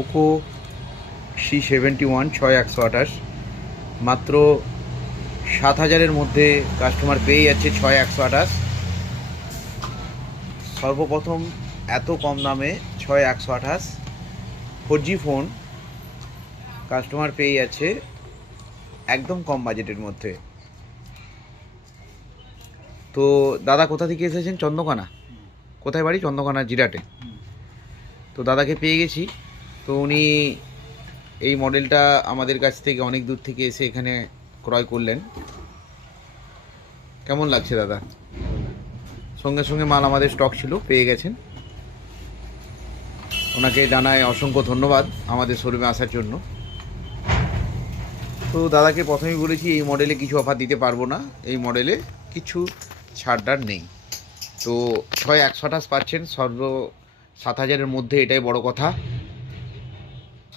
Poco C71 6128 মাত্র 7,000-এর মধ্যে customer পেয়ে যাচ্ছে 6128। সর্বপ্রথম এত কম দামে 6128 4G ফোন কাস্টমার পেয়ে যাচ্ছে একদম কম বাজেটের মধ্যে। তো দাদা কোথা থেকে এসেছেন? চন্দ্রকোনা। কোথায় বাড়ি? চন্দ্রকোনা জিরাটে। তো দাদাকে পেয়ে গেছি। তো উনি এই মডেলটা আমাদের কাছ থেকে অনেক দূর থেকে এসে এখানে ক্রয় করলেন। কেমন লাগছে দাদা? সঙ্গে সঙ্গে মাল আমাদের স্টক ছিল, পেয়ে গেছেন। ওনাকে জানাই অসংখ্য ধন্যবাদ আমাদের শোরুমে আসার জন্য। তো দাদাকে প্রথমেই বলেছি এই মডেলে কিছু অফার দিতে পারবো না, এই মডেলে কিছু ছাড় নেই। তো 6128 পাচ্ছেন সর্ব 7,000-এর মধ্যে, এটাই বড় কথা।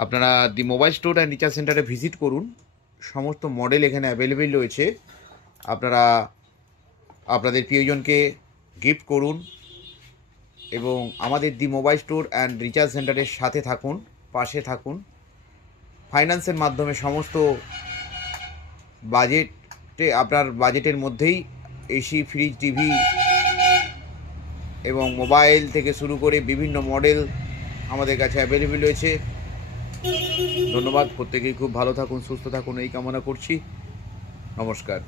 আপনারা দি মোবাইল স্টোর অ্যান্ড রিচার্জ সেন্টারে ভিজিট করুন, সমস্ত মডেল এখানে অ্যাভেলেবেল রয়েছে। আপনারা আপনাদের প্রিয়জনকে গিফট করুন এবং আমাদের দি মোবাইল স্টোর অ্যান্ড রিচার্জ সেন্টারের সাথে থাকুন, পাশে থাকুন। ফাইন্যান্সের মাধ্যমে সমস্ত বাজেটে, আপনার বাজেটের মধ্যেই এসি, ফ্রিজ, টিভি এবং মোবাইল থেকে শুরু করে বিভিন্ন মডেল আমাদের কাছে অ্যাভেলেবেল রয়েছে। ধন্যবাদ। প্রত্যেকেই খুব ভালো থাকুন, সুস্থ থাকুন এই কামনা করছি। নমস্কার।